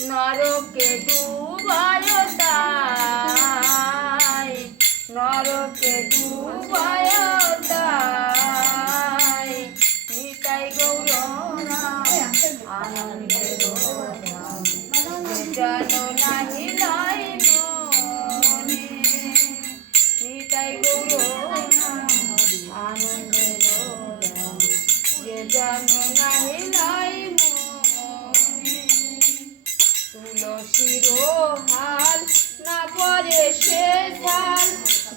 নরকে ডুবায় তাই, নরকে ডুবায় তাই, নিতাই গৌর নাম আনন্দের ধাম। যেন নাহি লয় মনে, নিতাই গৌর নাম আনন্দের ধাম। যে যেন নাহি লয় মনে, তুলসীর হাল না পরে সে ঝাল,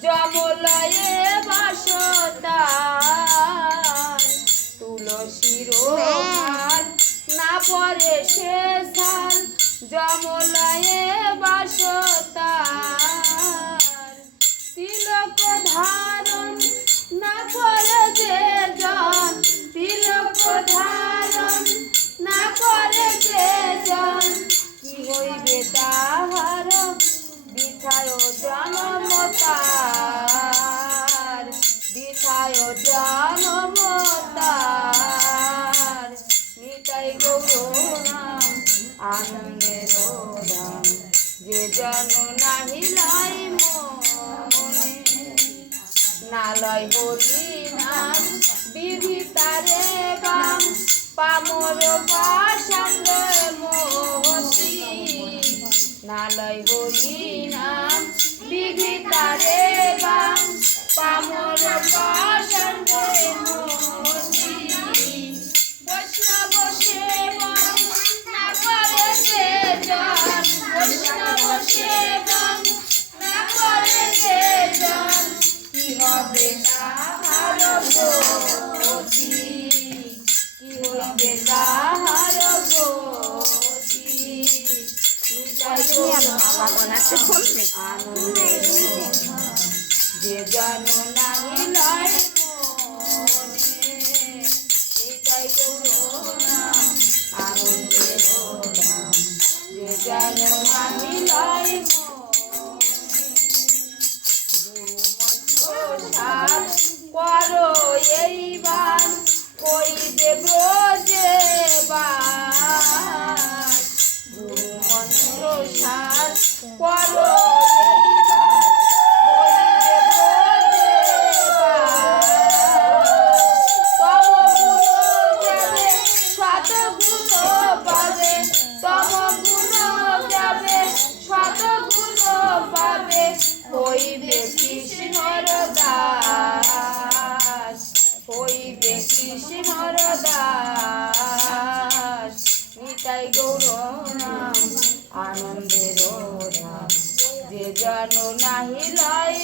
যমলয়ে বাস তার। তুলসীর হাল না পরে সে ঝাল, যমলয়ে বাস তার। তিলক ধারণ না করে যে জন, তিলক ধারণ না করে যে জন, কি হইবে তাহার বৃথায় জন্ম তার, বৃথায় জন্ম তার। নিতাই গৌর নাম আনন্দের ধাম। যে জন নাহি লয় মনে, না লয় হরি নাম বিধিতারে বাম। পামর পাষাণ্ড মোহতি, না লয় হরি নাম বিধিতারে বাম। পামর পাষাণ্ড মোহতি, বৈষ্ণব সেবন না করে যে জন, বৈষ্ণব সেবন না করে যে জন, কি হবে তাহার গতি, কি হইবে তাহার গতি। আনন্দের যে জন নাহি লয় মনে, নিতাই গৌর নাম আনন্দের ধাম। যে জন নাহি লয় করো এইবার, কইবে ব্রজে বাস। গুরু মন্ত্র সার করো এইবার, কইবে ব্রজে বাস। তম গুণ যাবে শত গুণ পাবে, তম গুণ যাবে শত গুণ পাবে, হইবে কৃষ্ণর দাস, হইবে কৃষ্ণর দাস। নিতাই গৌর নাম আনন্দের ধাম। যে জন নাহি লয়